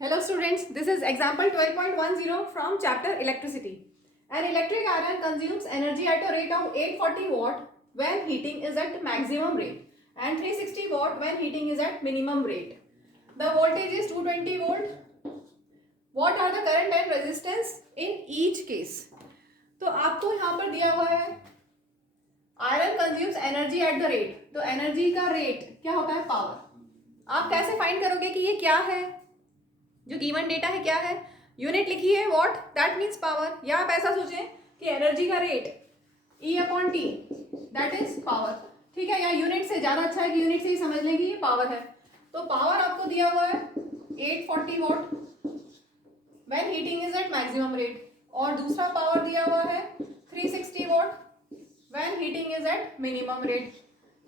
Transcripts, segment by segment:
Hello students, this is example 12.10 from chapter electricity. An electric iron consumes energy at a rate of 840 watt when heating is at maximum rate and 360 watt when heating is at minimum rate. The voltage is 220 volt. What are the current and resistance in each case? तो आपको यहाँ पर दिया हुआ है iron consumes energy at the rate, तो energy का rate क्या होता है? पावर। आप कैसे फाइंड करोगे कि ये क्या है? जो गिवन डेटा है क्या है? यूनिट लिखी है वॉट, दैट मीन्स पावर। या आप ऐसा सोचें कि एनर्जी का rate E upon T that is power, ठीक है? या यूनिट से ज़्यादा अच्छा है कि यूनिट से ही समझ लें कि ये पावर है। तो पावर आपको दिया हुआ है 840 watt when heating is at maximum rate, और दूसरा पावर दिया हुआ है 360 watt when heating is at minimum rate,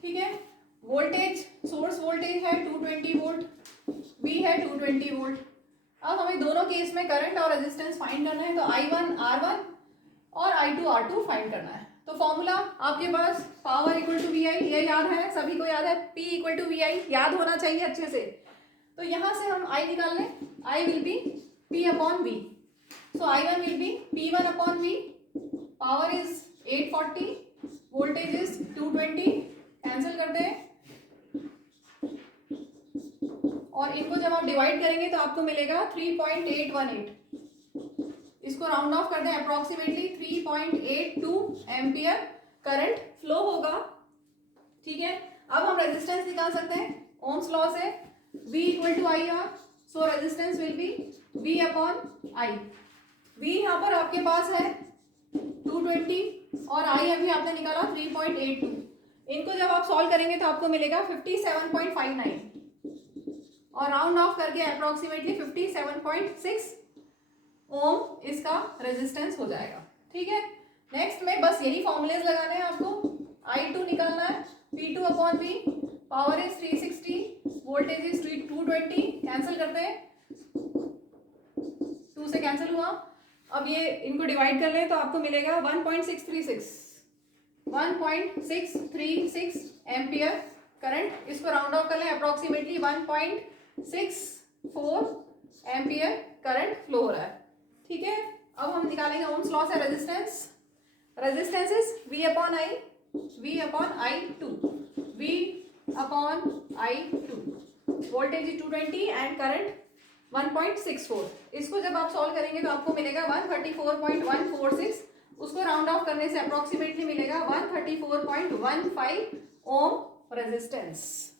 ठीक है? वोल्टेज, सोर्स वोल्टेज है 220 वोल्ट, V है 220 वोल्ट। अब हमें दोनों केस में करंट और रेजिस्टेंस फाइंड करना है, तो I1 R1 और I2 R2 फाइंड करना है। तो फॉर्मूला आपके पास पावर इक्वल टू वी आई, ये याद है, सभी को याद है, P इक्वल टू वी आई याद होना चाहिए अच्छे से। तो यहाँ से हम I निकाल लें, I will be P upon V, so I1 will be P1 upon V, power is 840, voltage is 220, cancel करते हैं और इनको जब आप डिवाइड करेंगे तो आपको मिलेगा 3.818। इसको राउंड ऑफ कर दें, अप्रोक्सीमेटली 3.82 एम्पियर करंट फ्लो होगा, ठीक है? अब हम रेजिस्टेंस निकाल सकते हैं ओम्स लॉ से, V equal to I R, so resistance will be V upon I. V यहाँ पर आपके पास है 220 और I अभी आपने निकाला 3.82। इनको जब आप सॉल्व करेंगे तो आपको मिलेगा 57.59 और राउंड ऑफ करके अप्रोक्सीमेटली 57.6 ओम इसका रेजिस्टेंस हो जाएगा, ठीक है? नेक्स्ट में बस यही फॉर्मूलेज लगाने हैं आपको। I2 निकालना है, P2 upon V, power is 360, voltage is 220, cancel करते हैं, 2 से कैंसिल हुआ। अब ये इनको डिवाइड कर लें तो आपको मिलेगा 1.636 एम्पियर करंट। इसको राउंड ऑफ कर लें, अप्रोक्सीमेटली 1.64 एम्पियर करंट फ्लो हो रहा है, ठीक है? अब हम निकालेंगे ओम्स लॉ से resistance. Resistance is V upon I, V upon I2, V upon I2, voltage is 220 and current 1.64। इसको जब आप सॉल्व करेंगे तो आपको मिलेगा 134.146, उसको राउंड ऑफ करने से अप्रोक्सीमेटली मिलेगा 134.15 ओम रेजिस्टेंस।